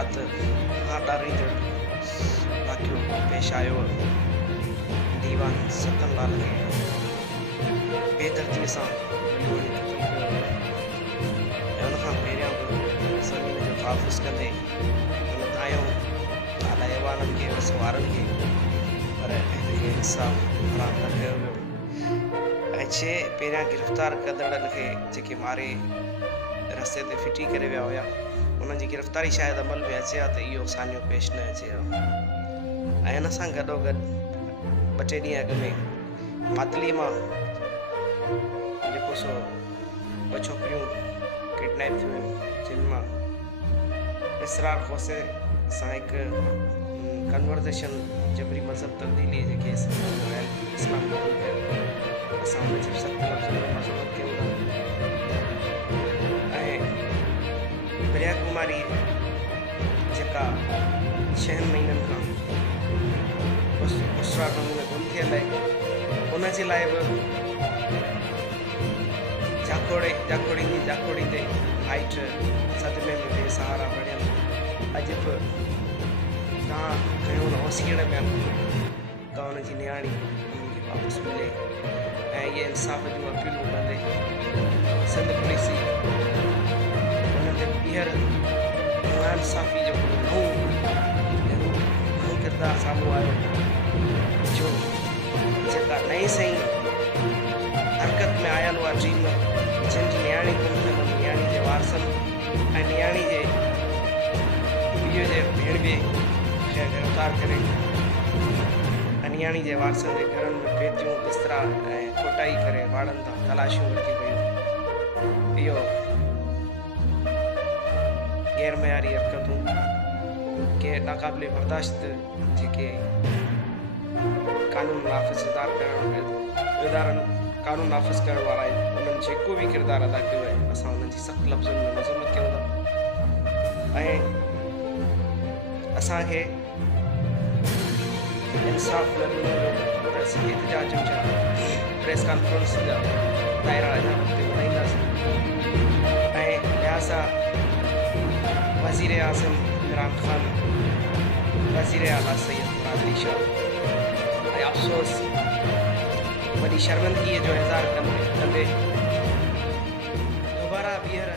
रात ॾारींदड़ वाक़ियो पेश आयो। दीवान सतनलाल खे बेदर्दीअ सां गोली ख़तमु कयो वियो ऐं उनखां पहिरियां बि ज़मीन जो तहफ़ुज़ कंदे हुन दायूं आला ऐवाननि खे वसवारनि खे पर हिनखे इंसाफ़ फराहम न कयो वियो ऐं पहिरियां गिरफ़्तार कंदड़नि खे जेके मारे रस्ते ते फिटी करे विया हुया उन्हनि जी गिरफ़्तारी शायदि अमल में अचे हा त इहो सानियो पेश न अचे हा। ऐं हिन सां गॾोगॾु 2-3 ॾींहं अॻु में मातली मां जेको सो 2 छोकिरियूं किडनैप थियूं हुयूं जिन मां इसरार खोसे सां हिकु कन्वर्सेशन जबरी मज़हब तब्दीली जे केस में इस्लाम क़बूल कयो। असां हुनजी सख़्त लफ़्ज़नि में मज़म्मत कयूं था ऐं प्रिया कुमारी जेका 6 महीननि खां उसरार नमूने गुम थियल आहे उनजे लाइ बि जाखोड़ींदे हाइट सदमे में बेसहारा बणियल अॼु बि तव्हां खयो न होसीअड़ में का हुनजी नियाणी हुनखे वापसि मिले ऐं इहे इंसाफ़ जूं अपीलूं कंदे सिंध पुलिस हुन ते ॿीहर नाइंसाफ़ी जो नओं किरदारु साम्हूं आयो जो जेका नई सही हरकत में आयल हुआ ड्रीम जिन जी नियाणी गुम थियल नियाणी जे वारसनि ऐं नियाणी जे पीउ जे भेणिए खे गिरफ़्तार करे ऐं नियाणी जे वारसनि जे घरनि में पेतियूं बिस्तरा ऐं खोटाई करे वाड़नि तां तलाशियूं वरितियूं पयूं। इहो गैर मयारी हरकतूं के नाक़ाबिले बर्दाश्त जेके कानून नाफ़िज़ कानून नाफ़िज़ करण वारा आहिनि उन्हनि जेको बि किरदारु अदा कयो आहे असां उन्हनि जी सख़्त लफ़्ज़नि में मज़म्मत कयूं था ऐं असांखे इंसाफ़ न मिलियो त असीं एहतिजाजनि जा प्रेस कॉन्फ्रेंस जा दायरा हिन वक़्तु ॿुधाईंदासीं ऐं लिहाज़ा वज़ीर आज़म इमरान ख़ान वज़ीर आला सैयद मुराद अली शाह ऐं अफ़सोस वॾी शर्मिंदगीअ जो इज़हार कंदे दोबारा ॿीहर